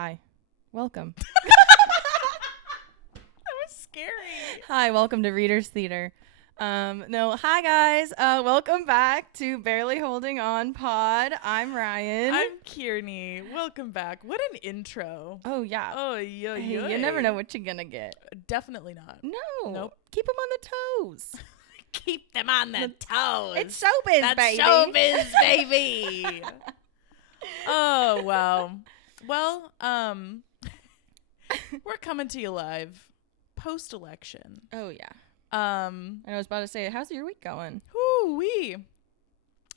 Hi. Welcome. That was scary. Hi, welcome to Readers Theater. Hi guys. Welcome back to Barely Holding On Pod. I'm Ryan. I'm Kierney. Welcome back. What an intro. Oh yeah. Oh, yeah. Hey, you never know what you're gonna get. Definitely not. No. Nope. Keep them on the toes. Keep them on the toes. It's showbiz, That's baby. showbiz, baby. Oh, wow. Well, we're coming to you live post-election. Oh yeah. And I was about to say, how's your week going? whoo-wee.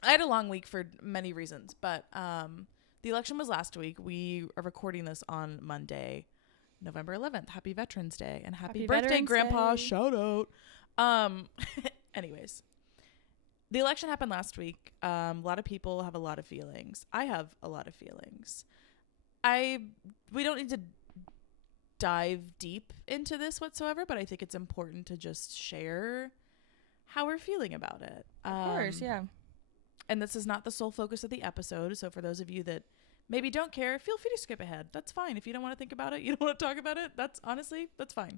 I had a long week for many reasons, but the election was last week. We are recording this on Monday, November 11th. Happy Veterans Day and happy birthday, Veterans Grandpa. Day. Shout out. Anyways, the election happened last week. A lot of people have a lot of feelings. I have a lot of feelings. We don't need to dive deep into this whatsoever, but I think it's important to just share how we're feeling about it. Of course, yeah. And this is not the sole focus of the episode. So for those of you that maybe don't care, feel free to skip ahead. That's fine. If you don't want to think about it, you don't want to talk about it, that's fine.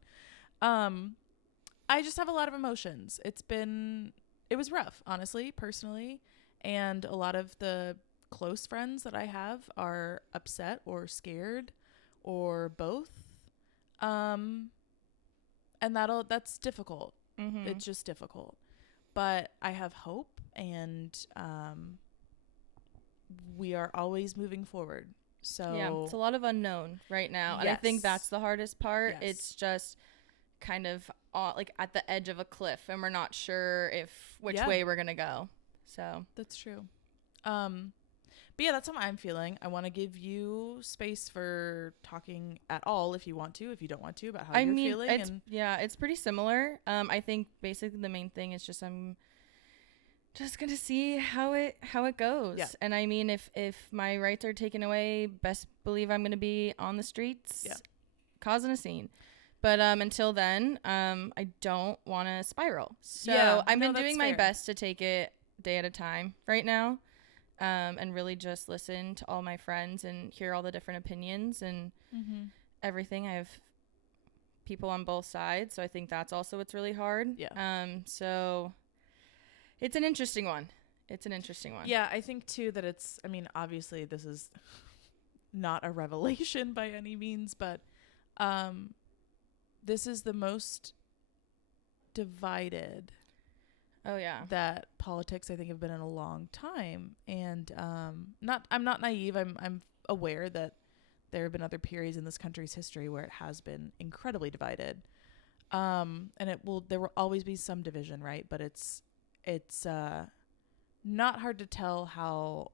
I just have a lot of emotions. It was rough, honestly, personally. And a lot of the close friends that I have are upset or scared or both. And that's difficult. Mm-hmm. It's just difficult. But I have hope, and we are always moving forward. So yeah, it's a lot of unknown right now. And I think that's the hardest part. Yes. It's just kind of like at the edge of a cliff, and we're not sure which way we're going to go. So that's true. But yeah, that's how I'm feeling. I want to give you space for talking at all if you want to, if you don't want to, about how you're feeling. It's pretty similar. I think basically the main thing is just I'm just gonna see how it goes. Yeah. And I mean, if my rights are taken away, best believe I'm gonna be on the streets, causing a scene. But until then, I don't want to spiral. So I've been doing my best to take it day at a time right now. And really just listen to all my friends and hear all the different opinions and everything. I have people on both sides, so I think that's also what's really hard. Yeah. So it's an interesting one. Yeah, I think too that obviously this is not a revelation by any means, but this is the most divided that politics I think have been in a long time. And I'm not naive. I'm aware that there have been other periods in this country's history where it has been incredibly divided. And there will always be some division, right? But it's not hard to tell how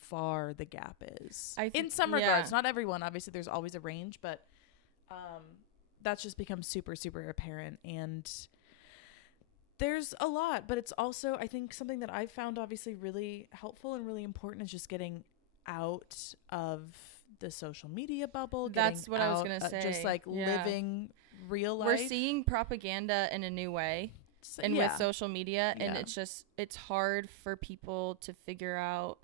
far the gap is. In some regards, not everyone, obviously there's always a range, but that's just become super, super apparent. And there's a lot, but it's also, I think, something that I've found obviously really helpful and really important is just getting out of the social media bubble. That's what I was going to say. Just like living real life. We're seeing propaganda in a new way and with social media. And it's hard for people to figure out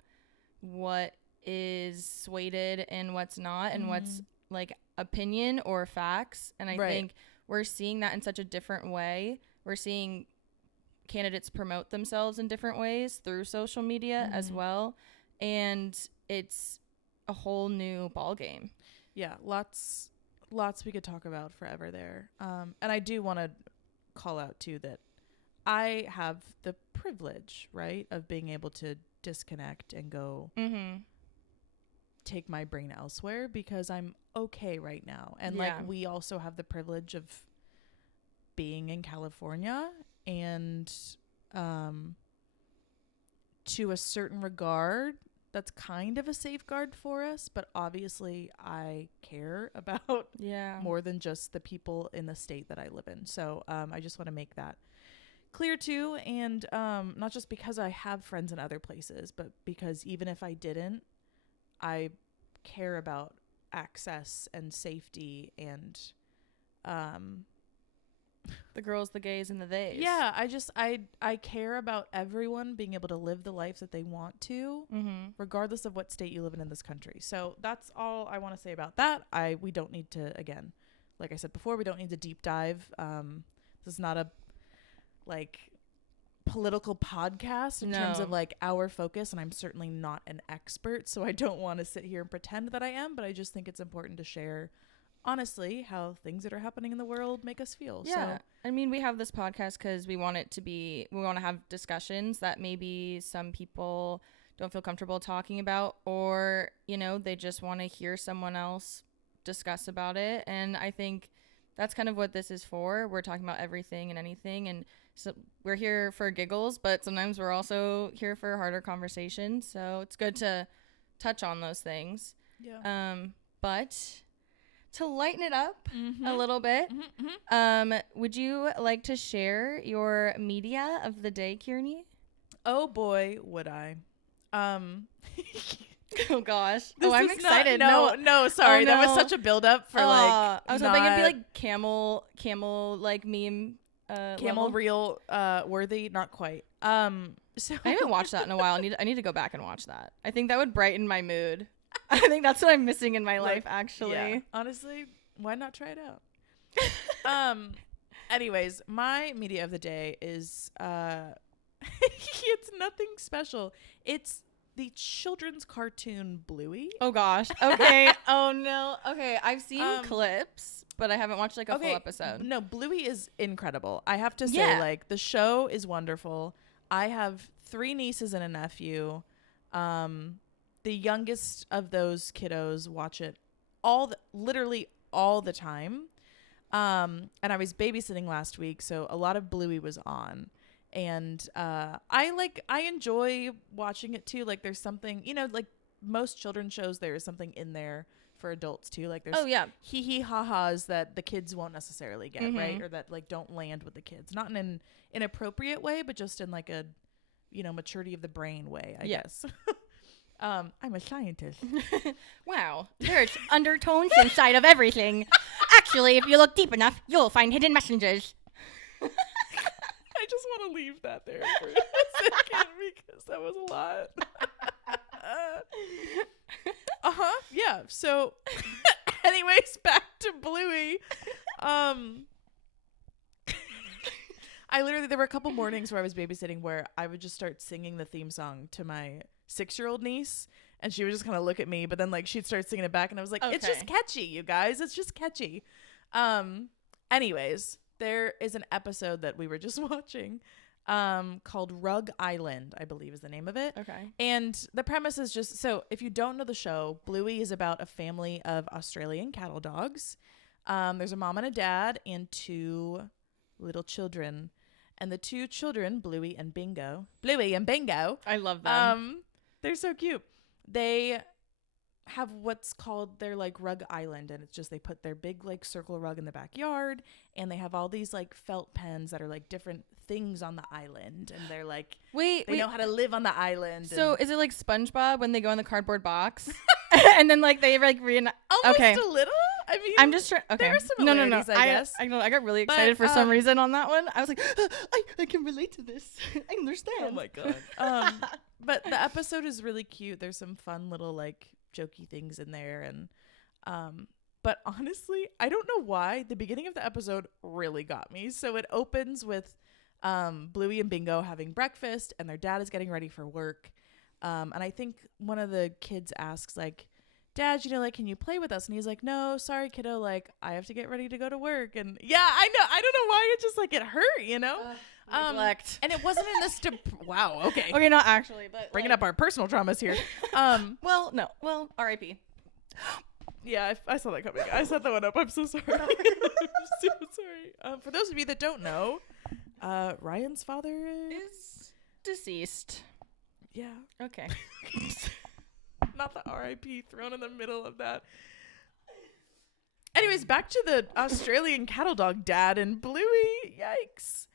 what is swayed and what's not and what's like opinion or facts. And I think we're seeing that in such a different way. We're seeing candidates promote themselves in different ways through social media as well. And it's a whole new ball game. Yeah, lots we could talk about forever there. And I do want to call out too that I have the privilege, right, of being able to disconnect and go take my brain elsewhere because I'm okay right now. And we also have the privilege of being in California, and to a certain regard that's kind of a safeguard for us, but obviously I care about more than just the people in the state that I live in. So I just want to make that clear too. And not just because I have friends in other places, but because even if I didn't, I care about access and safety and the girls, the gays, and the theys. Yeah, I care about everyone being able to live the life that they want to, regardless of what state you live in this country. So that's all I want to say about that. We don't need to, again, like I said before, we don't need to deep dive. This is not a political podcast in terms of our focus, and I'm certainly not an expert, so I don't want to sit here and pretend that I am, but I just think it's important to share honestly how things that are happening in the world make us feel. Yeah. So I mean, we have this podcast because we want to have discussions that maybe some people don't feel comfortable talking about, or they just want to hear someone else discuss about it. And I think that's kind of what this is for. We're talking about everything and anything, and so we're here for giggles, but sometimes we're also here for harder conversations. So it's good to touch on those things. Yeah. But to lighten it up a little bit, would you like to share your media of the day, Kierney? Oh boy, would I. Oh gosh. I'm excited. No, sorry. That was such a build up for I was hoping it'd be like camel like meme camel reel worthy, not quite. So I haven't watched that in a while. I need to go back and watch that. I think that would brighten my mood. I think that's what I'm missing in my life, actually. Yeah. Honestly, why not try it out? Anyways, my media of the day is it's nothing special. It's the children's cartoon Bluey. Oh gosh. Okay. Oh no. Okay, I've seen clips, but I haven't watched a full episode. No, Bluey is incredible. I have to say, the show is wonderful. I have 3 nieces and a nephew. The youngest of those kiddos watch it literally all the time. And I was babysitting last week, so a lot of Bluey was on. And I enjoy watching it too. Like there's something, like most children's shows, there is something in there for adults too. Like there's hee ha-has that the kids won't necessarily get, right? Or that don't land with the kids. Not in an inappropriate way, but just in a maturity of the brain way, I guess. I'm a scientist. Wow. There's undertones inside of everything. Actually, if you look deep enough, you'll find hidden messages. I just want to leave that there for a second because that was a lot. Yeah. So anyways, back to Bluey. There were a couple mornings where I was babysitting where I would just start singing the theme song to my 6-year-old niece, and she would just kind of look at me, but then she'd start singing it back, and I was like, It's just catchy, you guys. It's just catchy. Anyways, there is an episode that we were just watching called Rug Island, I believe is the name of it. Okay. And the premise is just, so if you don't know the show, Bluey is about a family of Australian cattle dogs. There's a mom and a dad and 2 little children. And the 2 children, Bluey and Bingo. I love them. They're so cute. They have what's called their Rug Island, and it's just they put their big circle rug in the backyard, and they have all these felt pens that are different things on the island, and they're they know how to live on the island. So is it like SpongeBob when they go in the cardboard box and then they almost a little? I mean, I'm just trying. Okay. There are similarities, I guess. I got really excited for some reason on that one. I was like, I can relate to this. I understand. Oh my god. But the episode is really cute. There's some fun little jokey things in there, and but honestly, I don't know why the beginning of the episode really got me. So it opens with Bluey and Bingo having breakfast, and their dad is getting ready for work. And I think one of the kids asks Dad, can you play with us? And he's like, no, sorry, kiddo. I have to get ready to go to work. And yeah, I know. I don't know why it just it hurt, Neglect. And it wasn't in this. Wow. Okay. Okay, not actually, but bringing up our personal traumas here. Well, no. Well, R.I.P. Yeah, I saw that coming. I set that one up. I'm so sorry. I'm so sorry. For those of you that don't know, Ryan's father is deceased. Yeah. Okay. Not the R.I.P. thrown in the middle of that. Anyways, back to the Australian cattle dog dad and Bluey. Yikes.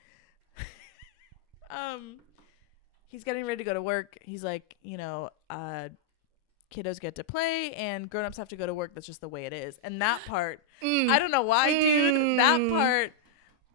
He's getting ready to go to work. He's like, kiddos get to play and grown-ups have to go to work. That's just the way it is. And that part, I don't know why, dude. That part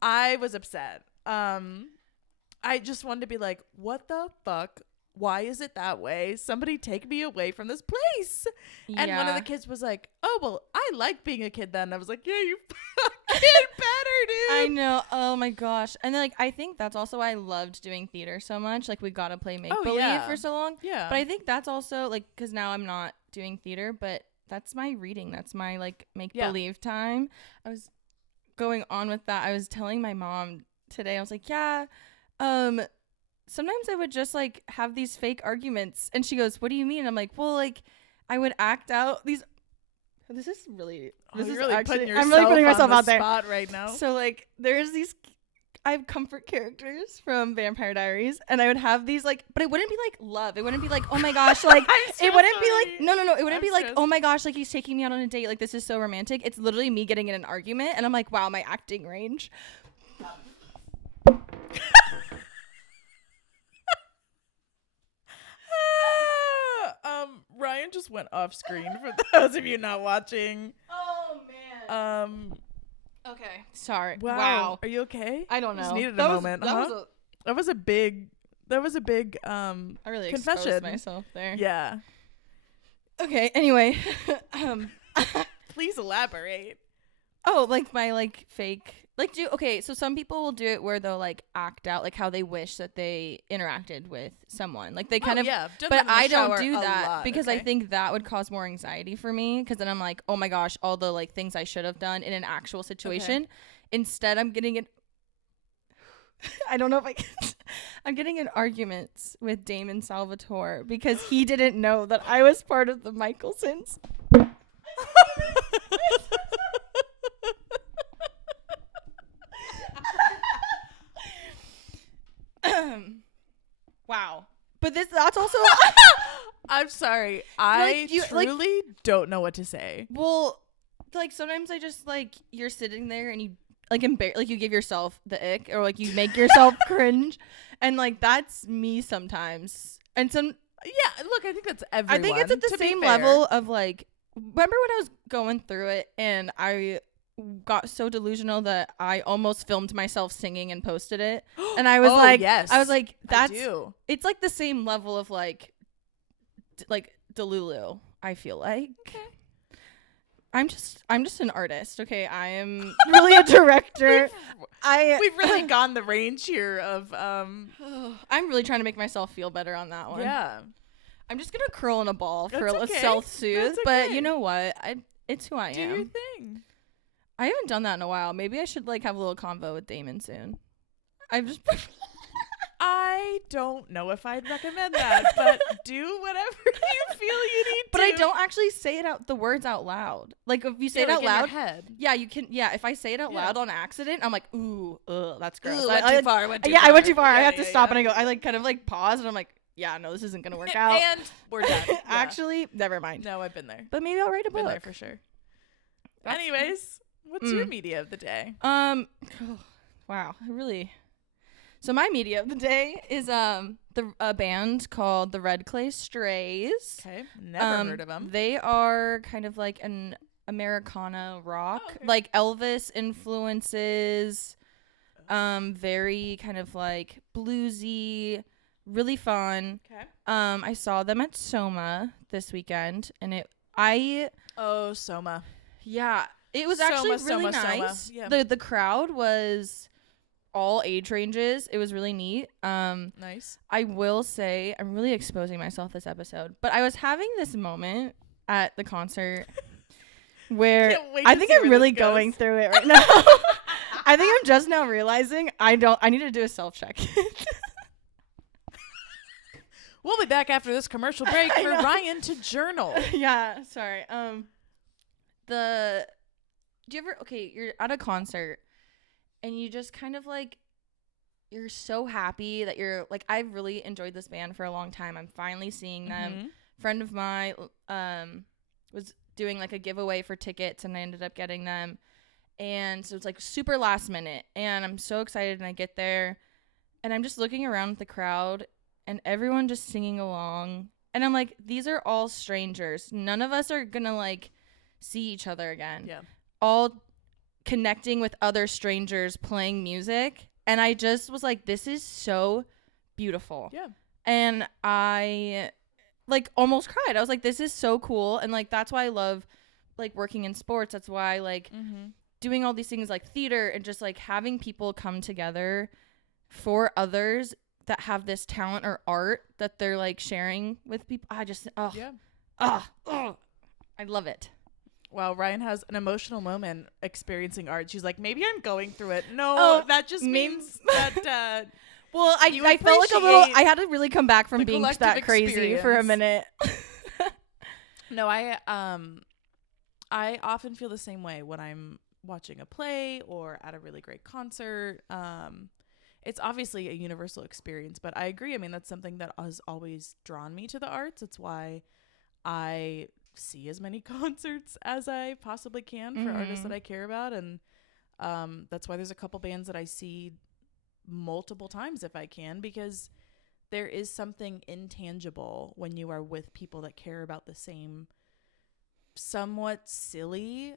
I was upset. I just wanted to be like, what the fuck? Why is it that way? Somebody take me away from this place. Yeah. And one of the kids was like, oh, well, I like being a kid then. I was like, yeah, you fucking better, dude. I know. Oh, my gosh. And then, like, I think that's also why I loved doing theater so much. Like, we got to play make-believe for so long. Yeah. But I think that's also, like, because now I'm not doing theater, but that's my reading. That's my, like, make-believe time. I was going on with that. I was telling my mom today, I was like, yeah, sometimes I would just like have these fake arguments, and she goes, what do you mean? I'm like, well, like I would act out these. This is really actually, I'm really putting myself out there spot right now. So like there's these, I have comfort characters from Vampire Diaries, and I would have these like, but it wouldn't be like love. It wouldn't be like, oh my gosh, like it wouldn't be like no. It wouldn't be like, oh my gosh, like he's taking me out on a date, like this is so romantic. It's literally me getting in an argument, and I'm like, wow, my acting range. Ryan just went off screen for those of you not watching. Oh man. Okay. Sorry. Wow. Are you okay? I don't know. Just needed a moment. That was a big I really confession. Exposed myself there. Yeah. Okay. Anyway. Please elaborate. Oh, like my like fake. Like so some people will do it where they'll like act out like how they wish that they interacted with someone. Like they kind of but I don't do that because I think that would cause more anxiety for me, because then I'm like, oh my gosh, all the like things I should have done in an actual situation. Okay. Instead, I'm getting it. I don't know if I can. I'm getting in arguments with Damon Salvatore because he didn't know that I was part of the Michelsons. Wow. But that's also I'm sorry. I truly don't know what to say. Well, like sometimes I just like you're sitting there and you like like you give yourself the ick, or like you make yourself cringe, and like that's me sometimes. And look, I think that's everyone. I think it's at the same level of like, remember when I was going through it and I got so delusional that I almost filmed myself singing and posted it, and I was yes, I was like, that's it's like the same level of like Delulu. I feel like I'm just an artist. Okay, I am really a director. We've really gone the range here of I'm really trying to make myself feel better on that one. Yeah, I'm just gonna curl in a ball for a self-soothe. But you know what? It's who I am. Do your thing. I haven't done that in a while. Maybe I should like have a little convo with Damon soon. I don't know if I'd recommend that, but do whatever you feel you need to. But I don't actually say it out the words out loud. Like if you say it out loud, in your head. Yeah, you can. Yeah, if I say it out loud on accident, I'm like, ooh, that's gross. I went too far. I went too far. I have to stop and I go. I like kind of like pause and I'm like, yeah, no, this isn't gonna work out. And we're done. Yeah. Actually, never mind. No, I've been there. But maybe I'll write a book. Been there for sure. Anyways. What's your media of the day? Wow, So my media of the day is a band called the Red Clay Strays. Okay, never heard of them. They are kind of like an Americana rock, like Elvis influences. Very kind of like bluesy, really fun. Okay. I saw them at Soma this weekend, and Soma. Yeah. It was actually really nice. Yeah. The crowd was all age ranges. It was really neat. Nice. I will say, I'm really exposing myself this episode, but I was having this moment at the concert where I think I'm really going through it right now. I think I'm just now realizing I need to do a self-check. We'll be back after this commercial break for Ryan to journal. Yeah, sorry. Do you ever, you're at a concert and you just kind of like, you're so happy that you're like, I've really enjoyed this band for a long time. I'm finally seeing them. Friend of mine was doing like a giveaway for tickets and I ended up getting them. And so it's like super last minute and I'm so excited, and I get there and I'm just looking around at the crowd and everyone just singing along. And I'm like, these are all strangers. None of us are going to like see each other again. Yeah. All connecting with other strangers playing music. And I just was like, this is so beautiful. Yeah. And I like almost cried. I was like, this is so cool. And like, that's why I love like working in sports. That's why I like doing all these things like theater and just like having people come together for others that have this talent or art that they're like sharing with people. I just, I love it. Wow, Ryan has an emotional moment experiencing art. She's like, maybe I'm going through it. No, that just means that. Well, I felt like a little. I had to really come back from being that crazy for a minute. No, I often feel the same way when I'm watching a play or at a really great concert. It's obviously a universal experience, but I agree. I mean, that's something that has always drawn me to the arts. It's why I see as many concerts as I possibly can for artists that I care about, and that's why there's a couple bands that I see multiple times if I can, because there is something intangible when you are with people that care about the same somewhat silly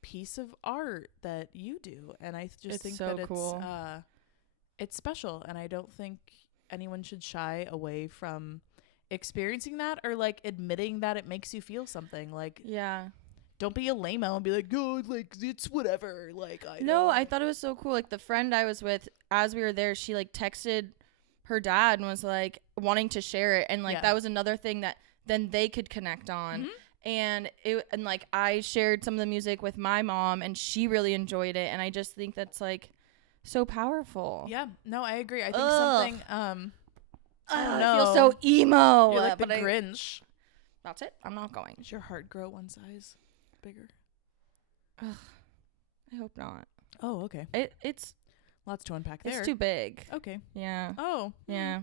piece of art that you do. And I just think so that cool. It's special, and I don't think anyone should shy away from experiencing that or like admitting that it makes you feel something. Like, don't be a lame-o and be like, oh, like it's whatever. Like, I thought it was so cool. Like the friend I was with as we were there, she like texted her dad and was like wanting to share it, and like that was another thing that then they could connect on. And like I shared some of the music with my mom and she really enjoyed it, and I just think that's like so powerful. Yeah, no, I agree. I think something I don't know. I feel so emo. You're like the Grinch. That's it. I'm not going. Does your heart grow one size bigger? Ugh, I hope not. Oh, okay. It's lots to unpack there. It's too big. Okay. Yeah. Oh. Yeah.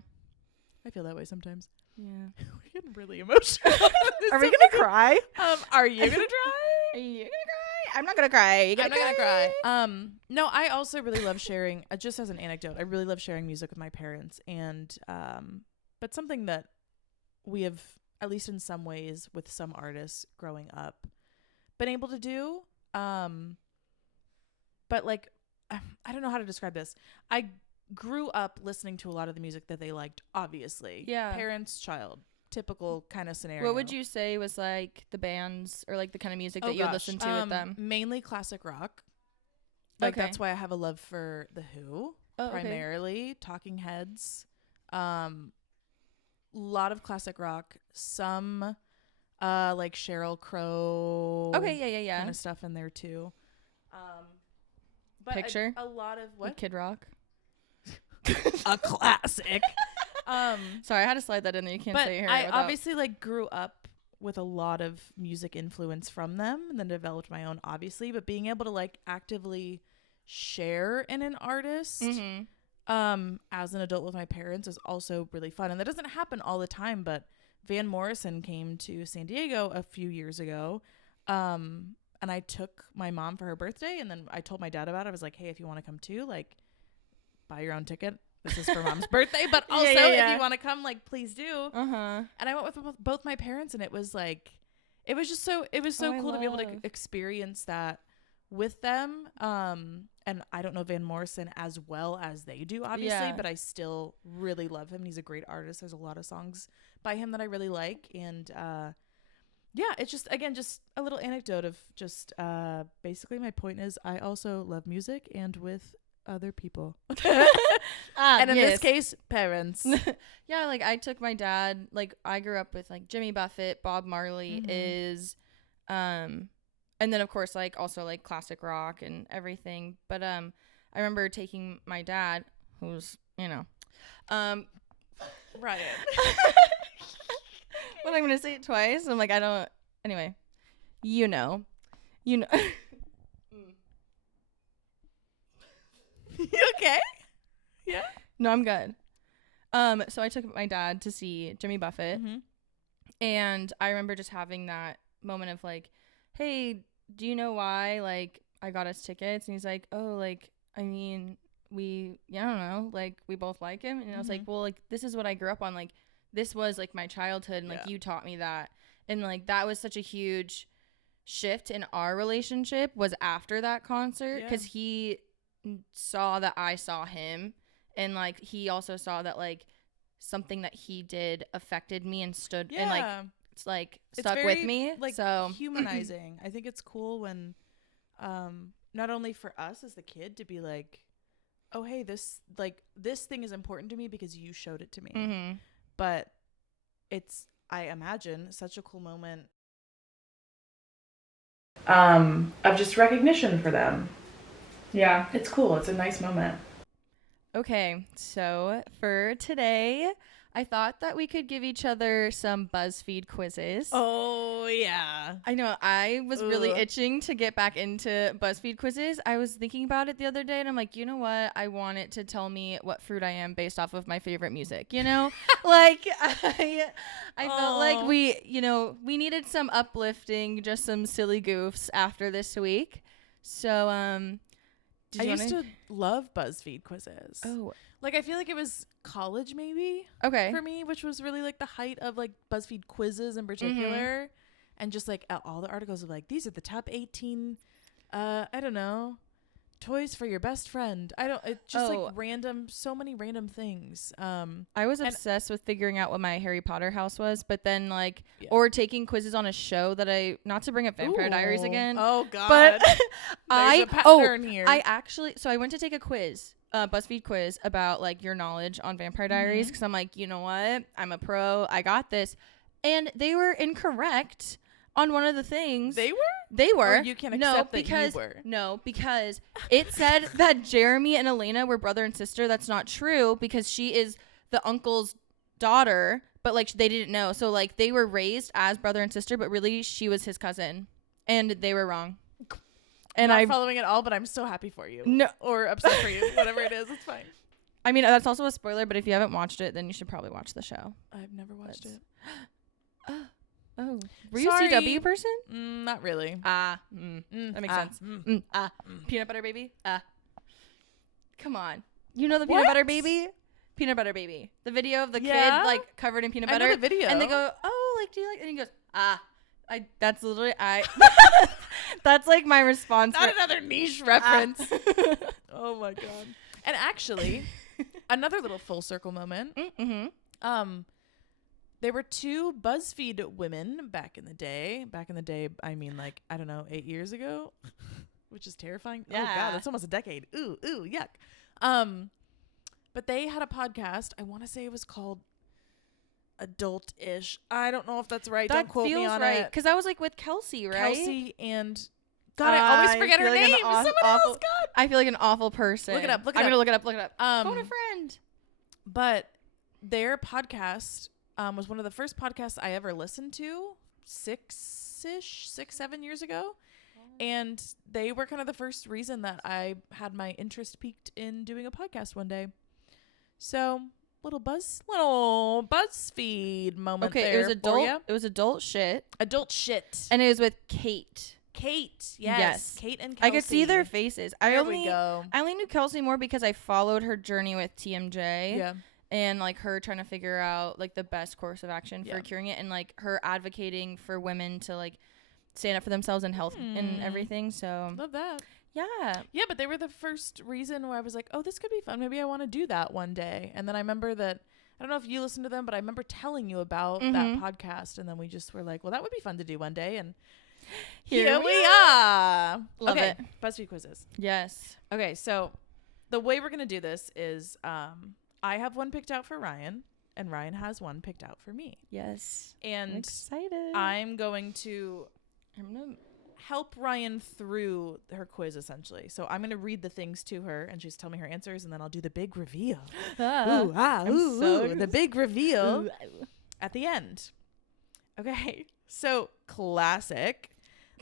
I feel that way sometimes. Yeah. We're getting really emotional. Are we gonna cry? Are you gonna cry? Are you gonna cry? I'm not gonna cry. I'm not gonna cry. No, I also really love sharing. Just as an anecdote, I really love sharing music with my parents, and but something that we have, at least in some ways, with some artists growing up, been able to do. But like, I don't know how to describe this. I grew up listening to a lot of the music that they liked, obviously. Yeah. Parents, child. Typical kind of scenario. What would you say was like the bands or like the kind of music that you would listen to with them? Mainly classic rock. Like that's why I have a love for The Who, primarily. Talking Heads. Lot of classic rock. Some like Sheryl Crow. Okay, yeah. Kind of stuff in there too. But Picture? A lot of what? Kid Rock. A classic. Sorry, I had to slide that in there. You can't say here. I obviously like grew up with a lot of music influence from them, and then developed my own, obviously. But being able to like actively share in an artist, as an adult with my parents is also really fun, and that doesn't happen all the time. But Van Morrison came to San Diego a few years ago, and I took my mom for her birthday, and then I told my dad about it. I was like, hey, if you want to come too, like, buy your own ticket. This is for mom's birthday, but also if you want to come, like, please do. And I went with both my parents, and it was like, it was so cool to be able to experience that with them. And I don't know Van Morrison as well as they do, obviously, but I still really love him. He's a great artist. There's a lot of songs by him that I really like. And, it's just, again, just a little anecdote of just, basically my point is I also love music, and with other people. And in this case, parents. Yeah, like I took my dad, like I grew up with like Jimmy Buffett, Bob Marley is and then of course like also like classic rock and everything. But I remember taking my dad, who's, Ryan. But I'm gonna say it twice. I'm like, I don't, anyway, you know. You okay? Yeah. No, I'm good. So I took my dad to see Jimmy Buffett, and I remember just having that moment of like, hey, do you know why like I got us tickets? And he's like, oh, like, I mean, I don't know, like we both like him. And I was like, well, like this is what I grew up on. Like this was like my childhood, and like you taught me that. And like that was such a huge shift in our relationship was after that concert, because he saw that I saw him, and like he also saw that like something that he did affected me and stood and like it's like stuck with me. Like, so humanizing. I think it's cool when not only for us as the kid to be like, oh hey, this thing is important to me because you showed it to me, but it's, I imagine, such a cool moment of just recognition for them. Yeah, it's cool. It's a nice moment. Okay, so for today, I thought that we could give each other some Buzzfeed quizzes. Oh, yeah. I know. I was really itching to get back into Buzzfeed quizzes. I was thinking about it the other day, and I'm like, you know what? I want it to tell me what fruit I am based off of my favorite music, you know? Like, I felt like we needed some uplifting, just some silly goofs after this week. So, I used to love Buzzfeed quizzes. Oh. Like, I feel like it was college maybe. Okay. For me, which was really like the height of like Buzzfeed quizzes in particular. And just like all the articles of like, these are the top 18, I don't know, toys for your best friend. It's just like random, so many random things. I was obsessed with figuring out what my Harry Potter house was, but then like, or taking quizzes on a show that not to bring up Vampire Diaries again. Oh God. But I actually, so I went to take a quiz, BuzzFeed quiz about like your knowledge on Vampire Diaries. Cause I'm like, you know what? I'm a pro. I got this. And they were incorrect on one of the things. They were? They were. Or you can accept that you were. No, because it said that Jeremy and Elena were brother and sister. That's not true, because she is the uncle's daughter, but like they didn't know. So like they were raised as brother and sister, but really she was his cousin, and they were wrong. And I'm not following it all, but I'm so happy for you. No, or upset for you. Whatever it is, it's fine. I mean, that's also a spoiler, but if you haven't watched it, then you should probably watch the show. I've never watched it. Oh, were you a CW person? Not really. That makes sense. Peanut Butter Baby. Come on, you know the Peanut Butter Baby. Peanut Butter Baby. The video of the kid like covered in peanut butter. I know the video. And they go, oh, like, do you like? And he goes, That's literally That's like my response. Not another niche reference. Oh my God. And actually, another little full circle moment. There were two BuzzFeed women back in the day. Back in the day, I mean, like, I don't know, 8 years ago, which is terrifying. Yeah. Oh God, that's almost a decade. Ooh, yuck. But they had a podcast. I want to say it was called Adult-ish. I don't know if that's right. Don't quote me on it. Because I was like with Kelsey, right? Kelsey and God, I always forget her name. Someone else. God. I feel like an awful person. Look it up. I'm gonna look it up. Phone a friend. But their podcast was one of the first podcasts I ever listened to 7 years ago. And they were kind of the first reason that I had my interest piqued in doing a podcast one day. So little BuzzFeed moment. Okay, there. It was adult shit. Adult shit. And it was with Kate. Yes. Kate and Kelsey. I could see their faces. There we go. I only knew Kelsey more because I followed her journey with TMJ. Yeah. And like her trying to figure out like the best course of action for curing it, and like her advocating for women to like stand up for themselves and health and everything. So love that. Yeah, but they were the first reason where I was like, oh, this could be fun. Maybe I want to do that one day. And then I remember that, I don't know if you listened to them, but I remember telling you about that podcast. And then we just were like, well, that would be fun to do one day. And here we are. Love it. BuzzFeed quizzes. Yes. Okay, so the way we're going to do this is I have one picked out for Ryan, and Ryan has one picked out for me. Yes. And I'm excited. going to help Ryan through her quiz, essentially. So I'm going to read the things to her, and she's telling me her answers, and then I'll do the big reveal. The big reveal at the end. Okay, so classic.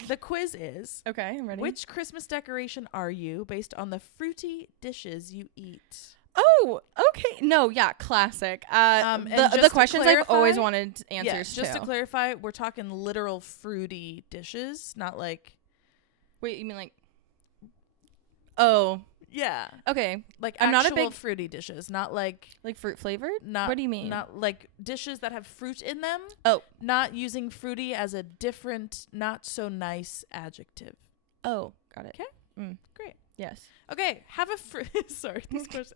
The quiz is, okay, I'm ready. Which Christmas decoration are you based on the fruity dishes you eat? Oh, okay. No, yeah, classic. The questions I've always wanted answers to. Just to clarify, we're talking literal fruity dishes, not like... Wait, you mean like... Oh, Yeah. Okay. Like I'm not a actual big fruity dishes, not like fruit flavored. not. What do you mean? Not like dishes that have fruit in them. Oh. Not using fruity as a different, not so nice adjective. Oh, got it. Okay. Great. Yes. Okay. Have a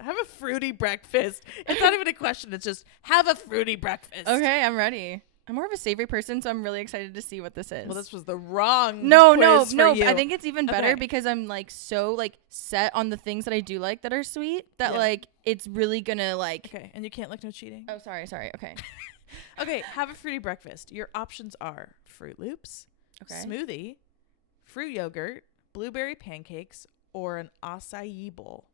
have a fruity breakfast. It's not even a question. It's just have a fruity breakfast. Okay, I'm ready. I'm more of a savory person, so I'm really excited to see what this is. Well, this was the wrong No. you. I think it's even better because I'm like so like set on the things that I do like that are sweet that like it's really gonna like. Okay, and you can't like no cheating. Oh, sorry. Okay. Okay, have a fruity breakfast. Your options are Fruit Loops, smoothie, fruit yogurt, blueberry pancakes, or an acai bowl.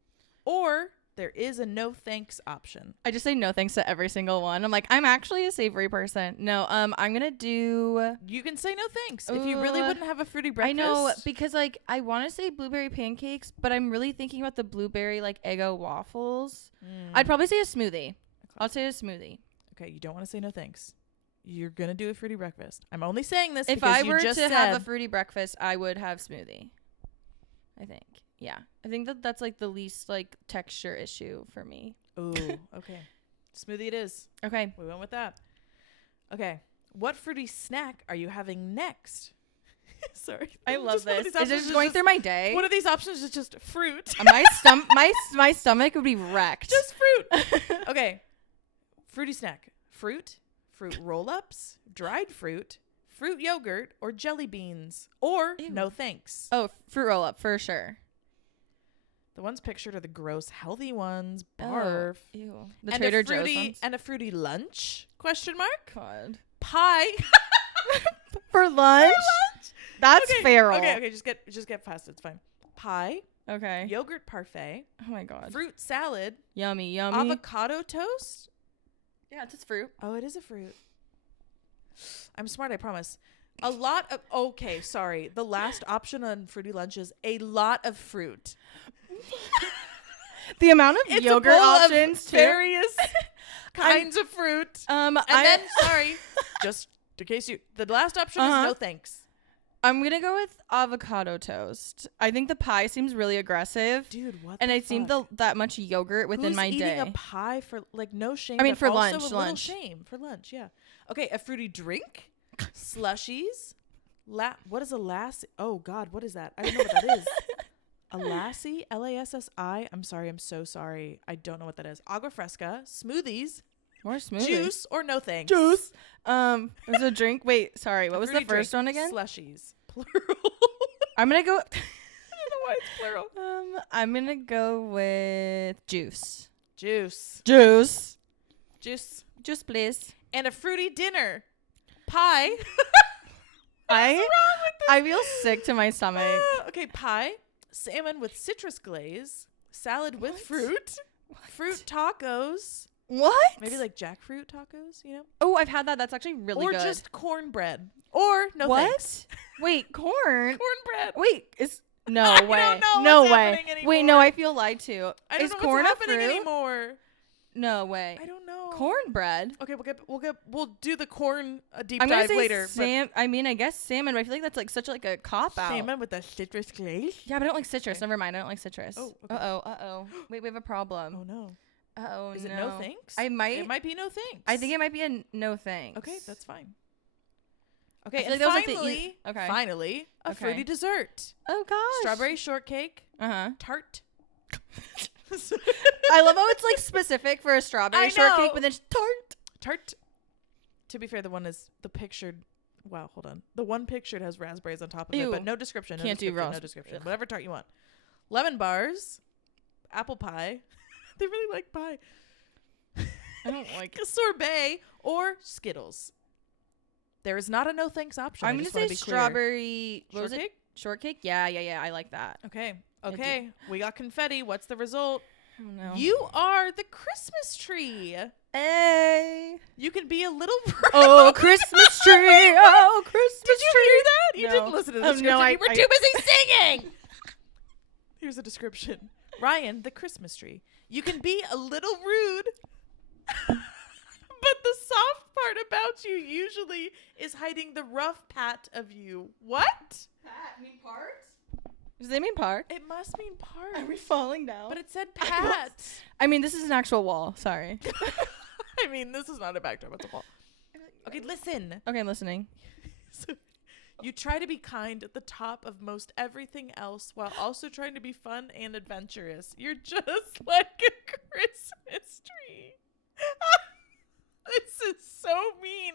Or there is a no thanks option. I just say no thanks to every single one. I'm like, I'm actually a savory person. No, I'm gonna do. You can say no thanks if you really wouldn't have a fruity breakfast. I know, because like I want to say blueberry pancakes, but I'm really thinking about the blueberry like Eggo waffles. I'd probably say a smoothie. Okay. I'll say a smoothie. Okay, you don't want to say no thanks. You're gonna do a fruity breakfast. I'm only saying this if because I you were just to said have a fruity breakfast, I would have smoothie. I think. Yeah. I think that's like the least like texture issue for me. Ooh, okay. Smoothie it is. Okay. We went with that. Okay. What fruity snack are you having next? Sorry. I love this. Is it just going through my day? One of these options is just fruit. My stomach would be wrecked. Just fruit. Okay. Fruity snack. Fruit roll-ups, dried fruit yogurt, or jelly beans. Or no thanks. Oh, fruit roll-up for sure. The ones pictured are the gross healthy ones. Barf. Oh, ew. The Trader Joe's ones. And a fruity lunch? Question mark. God. Pie. For lunch? That's feral. Okay. Just get past it. It's fine. Pie. Okay. Yogurt parfait. Oh my God. Fruit salad. Yummy. Avocado toast. Yeah, it's just fruit. Oh, it is a fruit. I'm smart, I promise. A lot of... Okay, sorry. The last option on fruity lunch is a lot of fruit. The amount of yogurt options, too. Various kinds of fruit. Then, sorry, just in case you... The last option is no thanks. I'm going to go with avocado toast. I think the pie seems really aggressive. Dude, what and it seemed that much yogurt within my day. Who's eating a pie for, like, no shame? I mean, for lunch. lunch. Little shame. For lunch, yeah. Okay, a fruity drink. Slushies. What is a lassie? Oh, God, what is that? I don't know what that is. A lassie? Lassi? I'm sorry. I'm so sorry. I don't know what that is. Agua fresca. Smoothies. More smoothies. Juice or no thanks? Juice. There's a drink. Wait, sorry. What was the first one again? Slushies. Plural. I'm going to go... I don't know why it's plural. I'm going to go with juice. Juice, please. and a fruity dinner. Pie. I feel sick to my stomach. Okay, pie. Salmon with citrus glaze. Salad with fruit. Fruit tacos. What? Maybe like jackfruit tacos, you know? Oh, I've had that. That's actually really good. Or just cornbread. Or no thanks. Wait, corn? Cornbread. Wait, no way. I don't know no what's way. happening anymore. Wait, no, I feel lied to. I don't Is know corn what's a happening fruit? anymore. No way. I don't know. Cornbread. Okay, we'll do the corn deep I'm dive gonna say later. I guess salmon, but I feel like that's like such like a cop out. Salmon with the citrus glaze? Yeah, but I don't like citrus. Okay. Never mind. I don't like citrus. Oh, okay. Uh-oh. Wait, we have a problem. Oh, no. Uh-oh, Is it no thanks? It might be no thanks. I think it might be a no thanks. Okay, that's fine. Okay, and like finally, a fruity dessert. Oh, gosh. Strawberry shortcake. Uh-huh. Tart. I love how it's like specific for a strawberry shortcake, but then tart. To be fair, the pictured. Wow, hold on. The one pictured has raspberries on top of it, but no description. Can't do no description. Whatever tart you want. Lemon bars, apple pie. They really like pie. I don't like a sorbet or Skittles. There is not a no thanks option. I'm going to say strawberry. What was it? Shortcake? Yeah. I like that. Okay. We got confetti. What's the result? Oh, no. You are the Christmas tree. Hey. You can be a little Oh, Christmas tree. Oh, Christmas tree. Did you hear that? You didn't listen to the description. No, you were too busy singing. Here's a description. Ryan, the Christmas tree. You can be a little rude, but the soft part about you usually is hiding the rough pat of you. What? Pat? You mean parts? Does they mean park? It must mean park. Are we falling down? But it said Pat. I mean, this is an actual wall. Sorry. I mean, this is not a backdrop. It's a wall. Okay, listen. Okay, I'm listening. So, you try to be kind at the top of most everything else while also trying to be fun and adventurous. You're just like a Christmas tree. This is so mean.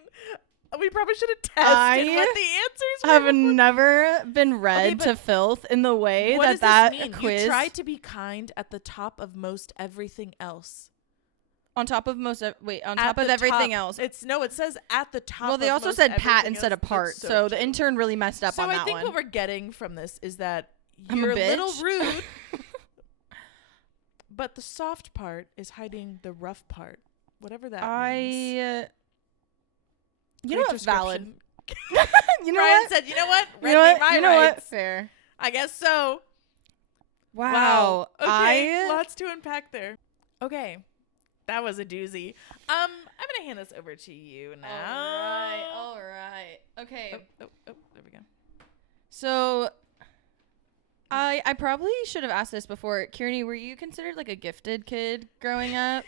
We probably should have tested what the answers were. I've never been read to filth in the way that mean? quiz. You try to be kind at the top of most everything else. On top of most on top of everything else. It says at the top. Well, they also said Pat instead of part. So the intern really messed up on that one. So I think what we're getting from this is that I'm you're a a little rude, but the soft part is hiding the rough part. Whatever that means. You know what's valid? You know Ryan said, you know what? You know what? Fair. I guess so. Wow. Okay, lots to unpack there. Okay. That was a doozy. I'm going to hand this over to you now. All right. Okay. Oh, there we go. So I probably should have asked this before. Kierney, were you considered like a gifted kid growing up?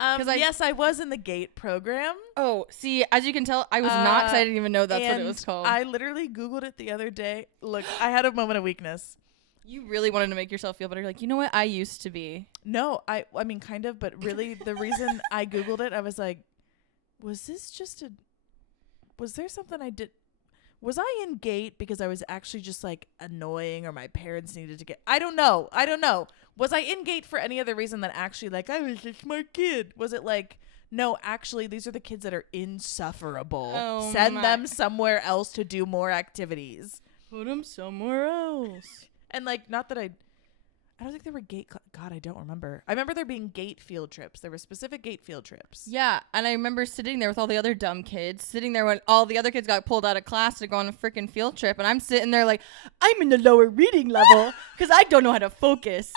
Yes, I was in the GATE program. Oh, see, as you can tell, I was not because I didn't even know that's what it was called. I literally Googled it the other day. Look, I had a moment of weakness. You really wanted to make yourself feel better. You're like, you know what? I used to be. No, I mean, kind of, but really the reason I Googled it, I was like, was there something I did? Was I in GATE because I was actually just like annoying or my parents needed to get, I don't know. Was I in GATE for any other reason than actually like, I was a smart kid? Was it like, no, actually, these are the kids that are insufferable. Oh, Send them somewhere else to do more activities. Put them somewhere else. And like, not that I don't think there were GATE. God, I don't remember. I remember there being GATE field trips. There were specific GATE field trips. Yeah, and I remember sitting there with all the other dumb kids, sitting there when all the other kids got pulled out of class to go on a freaking field trip, and I'm sitting there like, I'm in the lower reading level because I don't know how to focus.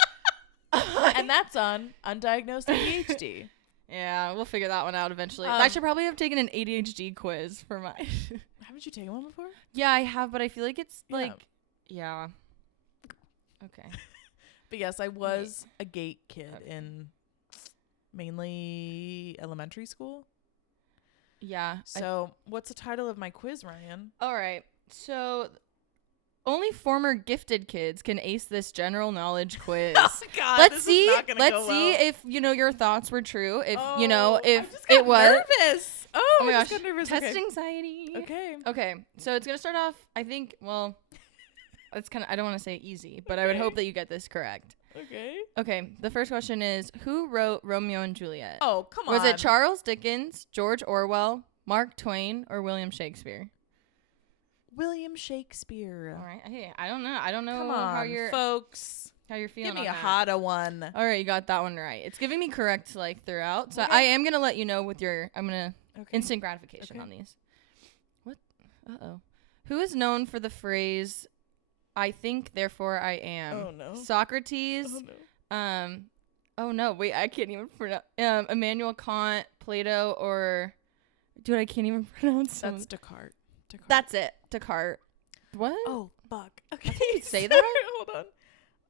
And that's on undiagnosed ADHD. Yeah, we'll figure that one out eventually. I should probably have taken an ADHD quiz for mine. Haven't you taken one before? Yeah, I have, but I feel like it's like, yeah. Okay. But yes, I was a GATE kid in mainly elementary school. Yeah. So what's the title of my quiz, Ryan? All right. So only former gifted kids can ace this general knowledge quiz. Oh God, let's see if your thoughts were true. If if it was nervous. Oh my gosh, nervous. Test anxiety. Okay. So it's gonna start off. I think. Well, it's kind of. I don't want to say easy, but I would hope that you get this correct. Okay. The first question is: who wrote Romeo and Juliet? Oh, come on. Was it Charles Dickens, George Orwell, Mark Twain, or William Shakespeare? William Shakespeare. All right. Hey, I don't know. Come on, how you're feeling. Give me a hotter one. All right, you got that one right. It's giving me correct like throughout. So I am gonna let you know with your. I'm gonna instant gratification on these. What? Who is known for the phrase, "I think, therefore I am"? Oh no. Socrates. Oh no. Oh no. Wait, I can't even pronounce. Immanuel Kant, Plato, or dude, I can't even pronounce. That's Descartes. That's it. Descartes. What? Oh fuck. Okay. I think you'd say that. Hold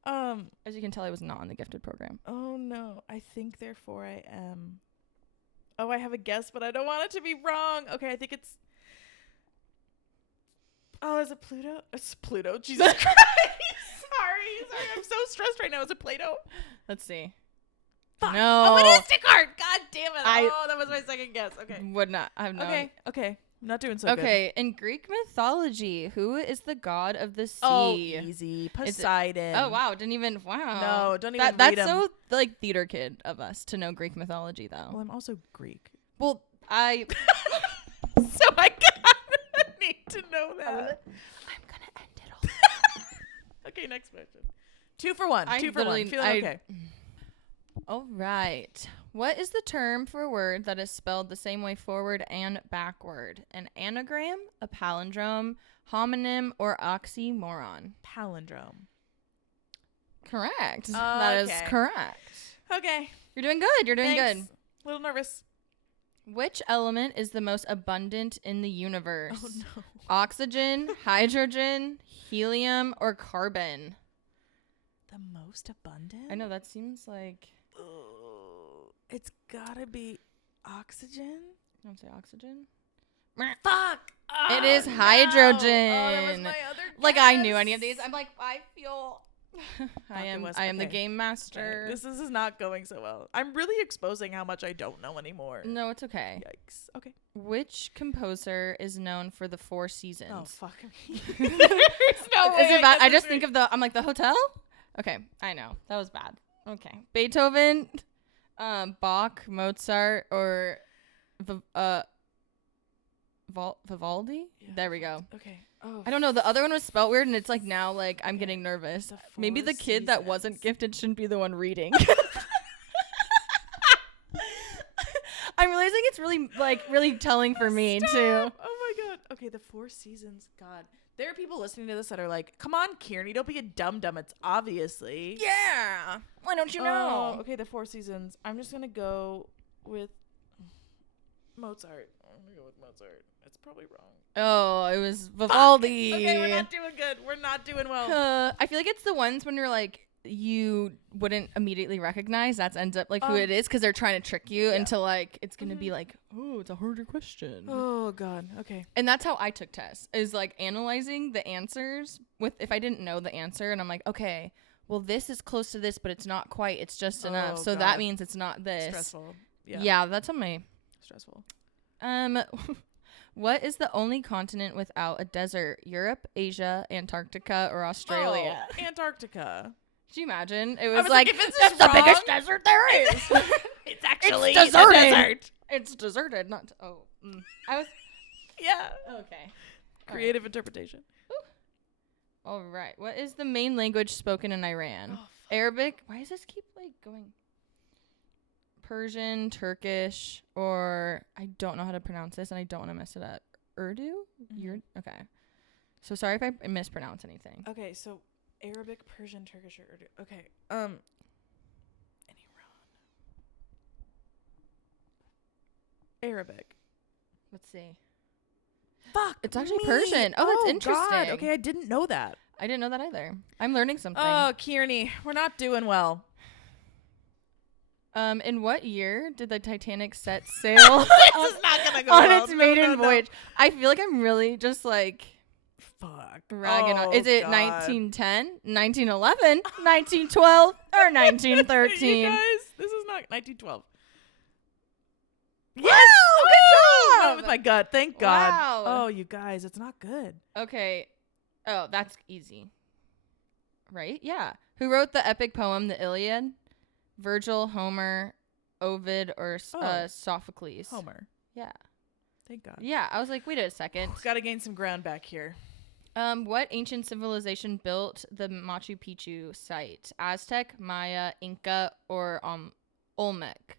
on. As you can tell, I was not on the gifted program. Oh no. I think, therefore I am. Oh, I have a guess, but I don't want it to be wrong. Okay, I think it's. Oh, is it Pluto? It's Pluto. Jesus Christ. Sorry. I'm so stressed right now. Is it Plato? Let's see. Fuck. No. Oh, it is Descartes. God damn it. That was my second guess. Okay. Would not. I have no. Okay. I'm not doing so good. Okay. In Greek mythology, who is the god of the sea? Oh, easy. Poseidon. Oh, wow. Didn't even. Wow. No, don't even read That's them. so, like, theater kid of us to know Greek mythology, though. Well, I'm also Greek. Well, I. So I need to know that. I'm going to end it all. Okay, next question. 2 for 1. 2 for 1. Feeling okay. All right. What is the term for a word that is spelled the same way forward and backward? An anagram, a palindrome, homonym, or oxymoron? Palindrome. Correct. That is correct. Okay. You're doing good. You're doing good. A little nervous. Which element is the most abundant in the universe? Oh, no. Oxygen, hydrogen, helium or carbon? The most abundant? I know, that seems like... It's gotta be oxygen? You don't say oxygen? Fuck! Oh, it is hydrogen. Oh, that was my other guess. Like, I knew any of these. I'm like, I feel... I am the game master. Okay. This is not going so well. I'm really exposing how much I don't know anymore. No, it's okay. Yikes. Okay. Which composer is known for the Four Seasons? Oh, fuck me. There's no way. Is it bad? I just think of I'm like, the hotel? Okay, I know. That was bad. Okay. Beethoven, Bach, Mozart, or Vivaldi? Yeah. There we go. Okay. Oh, I don't know. The other one was spelled weird, and it's like now, like, I'm getting nervous. Maybe the kid that wasn't gifted shouldn't be the one reading. I'm realizing it's really telling for me, too. Oh, my God. Okay, the Four Seasons. God. There are people listening to this that are like, come on, Kierney, don't be a dum-dum. It's obviously. Yeah. Why don't you know? Okay, the Four Seasons. I'm just going to go with Mozart. I'm going to go with Mozart. It's probably wrong. Oh, it was Vivaldi. Okay, we're not doing good. We're not doing well. I feel like it's the ones when you're like, you wouldn't immediately recognize that ends up like who it is because they're trying to trick you into like it's gonna be like, oh, it's a harder question. Oh God. Okay. And that's how I took tests, is like analyzing the answers with if I didn't know the answer and I'm like, okay, well this is close to this but it's not quite, it's just enough, so that means it's not this. Stressful. Yeah, that's on me. Stressful. What is the only continent without a desert? Europe, Asia, Antarctica, or Australia? Oh, Antarctica. Could you imagine? It was like, that's the biggest desert there is. It's actually it's deserted. a desert. It's deserted, not... I was... Yeah. Okay. Creative interpretation. All right. What is the main language spoken in Iran? Arabic? Why does this keep, like, going... Persian, Turkish, or... I don't know how to pronounce this, and I don't want to mess it up. Urdu? Okay. So sorry if I mispronounce anything. Okay, so... Arabic, Persian, Turkish, or Urdu. Okay. In Iran. Arabic. Let's see. Fuck. It's actually Persian. Oh, that's interesting. God. Okay, I didn't know that. I didn't know that either. I'm learning something. Oh, Kierney, we're not doing well. In what year did the Titanic set sail This is not gonna go on well. its maiden voyage? I feel like I'm really just like... Fuck. Ragging on. Is it 1910, 1911, 1912, or 1913? You guys, this is not 1912. Yes! Wow, good job! Went with my gut. Thank God. Wow. Oh, you guys, it's not good. Okay. Oh, that's easy. Right? Yeah. Who wrote the epic poem, the Iliad? Virgil, Homer, Ovid, or Sophocles? Homer. Yeah. Thank God. Yeah, I was like, wait a second. Gotta gain some ground back here. What ancient civilization built the Machu Picchu site? Aztec, Maya, Inca, or Olmec?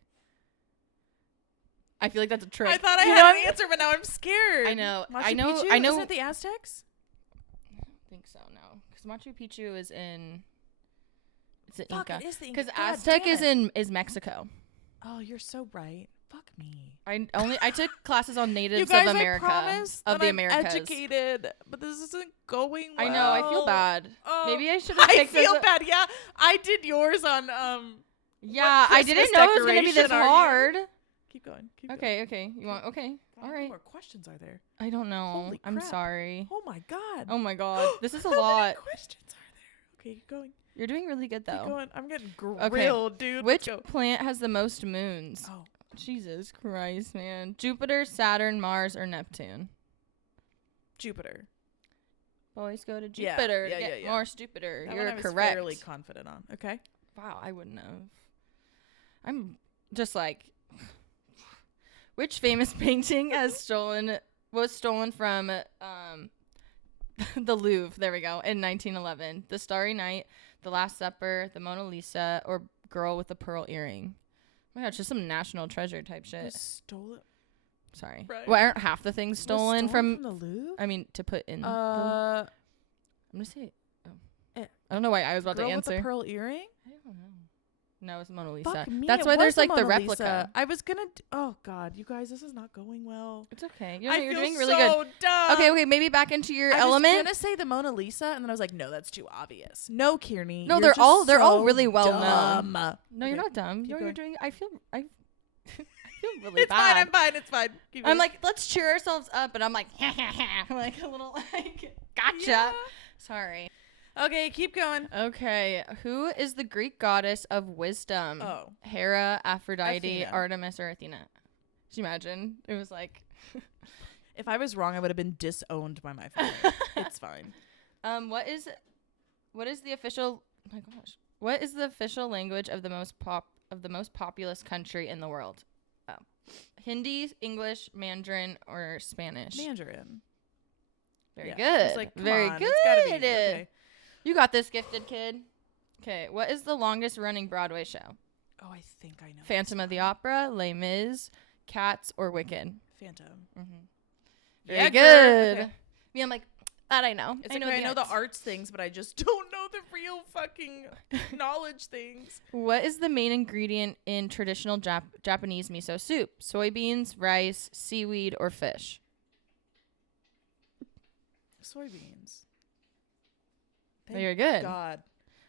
I feel like that's a trick. I thought I had an answer, but now I'm scared. I know. Machu Picchu? I know. Isn't it the Aztecs? I don't think so. No, because Machu Picchu is in. It's an Fuck, Inca. it is the Inca. Because Aztec is Mexico. Oh, you're so right. Fuck me. I took classes on natives you guys, of America. I promise of that the I'm Americas. educated, but this isn't going well. I know. I feel bad. Oh, maybe I should have. I feel bad. Yeah, I did yours on Yeah, I didn't know it was gonna be this hard. Keep going. Okay. You want? Okay. God, All right. How many more questions are there? I don't know. Holy I'm crap. sorry. Oh my God. Oh my God. This is a How lot. many questions are there? Okay, keep going. You're doing really good though. Keep going. I'm getting grilled, dude. Which planet has the most moons? Oh. Jesus Christ, man. Jupiter, Saturn, Mars, or Neptune? Jupiter. Boys go to Jupiter. Yeah. Mars, Jupiter. That You're one I was correct. fairly confident on. Okay. Wow, I wouldn't have. I'm just like, which famous painting was stolen from the Louvre? There we go. In 1911, The Starry Night, The Last Supper, The Mona Lisa, or Girl with a Pearl Earring. Oh my gosh, just some national treasure type shit. Stole it. Sorry. Right. Well, aren't half the things stolen from the Louvre? I mean, to put in. I'm gonna say. I don't know why I was about Girl to answer. with a pearl earring? I don't know. No, it's Mona Lisa. Fuck me, that's why there's like the Mona replica. Lisa. I was gonna. Oh God, you guys, this is not going well. It's okay. You're doing so really good. Dumb. Okay, maybe back into your element. I was gonna say the Mona Lisa, and then I was like, no, that's too obvious. No, Kierney. No, they're all really well known. No, okay. You're not dumb. You're doing. I feel really bad. It's fine. I'm like, let's cheer ourselves up, and I'm like, like a little like, gotcha. Yeah. Sorry. Okay, keep going. Okay, who is the Greek goddess of wisdom? Oh. Hera, Aphrodite, Athena. Artemis, or Athena? Could you imagine? It was like... If I was wrong, I would have been disowned by my family. It's fine. What is the official... Oh my gosh. What is the official language of the most populous country in the world? Oh. Hindi, English, Mandarin, or Spanish? Mandarin. Very good. Like, Very on, good. It's gotta be, okay. You got this, gifted kid. Okay, what is the longest running Broadway show? Oh, I think I know. Phantom of the Opera, Les Mis, Cats, or Wicked? Phantom. Mm-hmm. Very good. Okay. Me, I'm like, that I know. It's I know the arts things, but I just don't know the real fucking knowledge things. What is the main ingredient in traditional Japanese miso soup? Soybeans, rice, seaweed, or fish? Soybeans. Very good. God.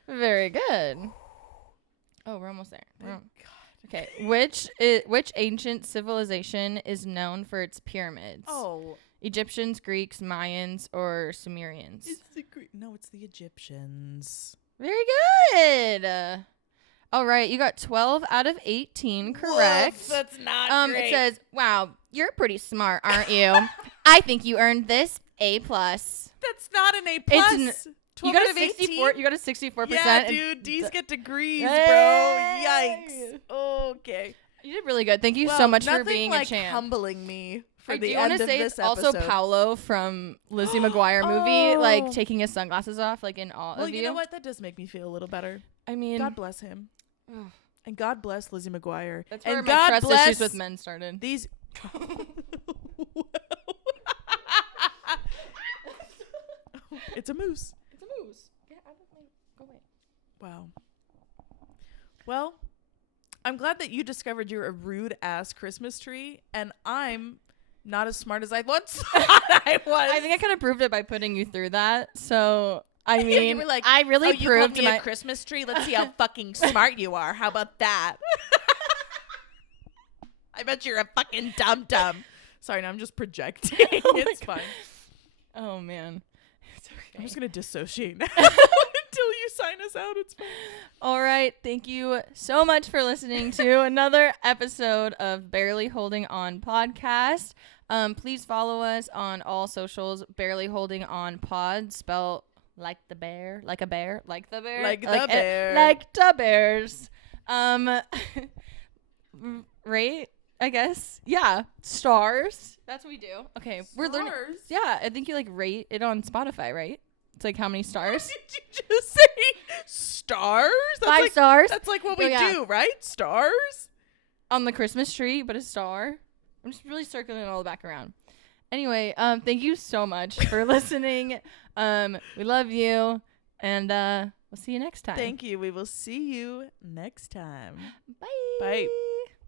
Very good. Oh, we're almost there. God. Okay. Which ancient civilization is known for its pyramids? Oh. Egyptians, Greeks, Mayans, or Sumerians? It's the Egyptians. Very good. All right, you got 12 out of 18 correct. Woof, that's not great. It says, "Wow, you're pretty smart, aren't you? I think you earned this A+." That's not an A+. You got a 64. You got a 64%. Yeah, dude. D's get degrees, bro. Yikes. Okay. You did really good. Thank you so much for being a champ. Humbling me for I the do end want to of say this it's also episode. Paolo from Lizzie McGuire movie, like taking his sunglasses off, like in awe of you. Well, you know what? That does make me feel a little better. I mean, God bless him. And God bless Lizzie McGuire. That's where and my trust issues with men started. These. It's a moose. It's a moose. Get out of my. Go away. Wow. Well, I'm glad that you discovered you're a rude ass Christmas tree, and I'm not as smart as I once thought I was. I think I kind of proved it by putting you through that. So I mean, you were like, I really you proved called me a Christmas tree. Let's see how fucking smart you are. How about that? I bet you're a fucking dum-dum. Sorry, now I'm just projecting. It's fine. Oh, man. It's okay. I'm just going to dissociate now until you sign us out. It's fine. All right. Thank you so much for listening to another episode of Barely Holding On podcast. Please follow us on all socials. Barely Holding On pod, spelled like the bear, like a bear, like the bear, like the bear, like the bears. Right? I guess. Yeah. Stars. That's what we do. Okay. Stars? We're learning. Yeah. I think you like rate it on Spotify, right? It's like how many stars? What did you just say? Stars? That's 5 like, stars. That's like what we do, right? Stars? On the Christmas tree, but a star. I'm just really circling it all back around. Anyway, thank you so much for listening. We love you. And we'll see you next time. Thank you. We will see you next time. Bye. Bye.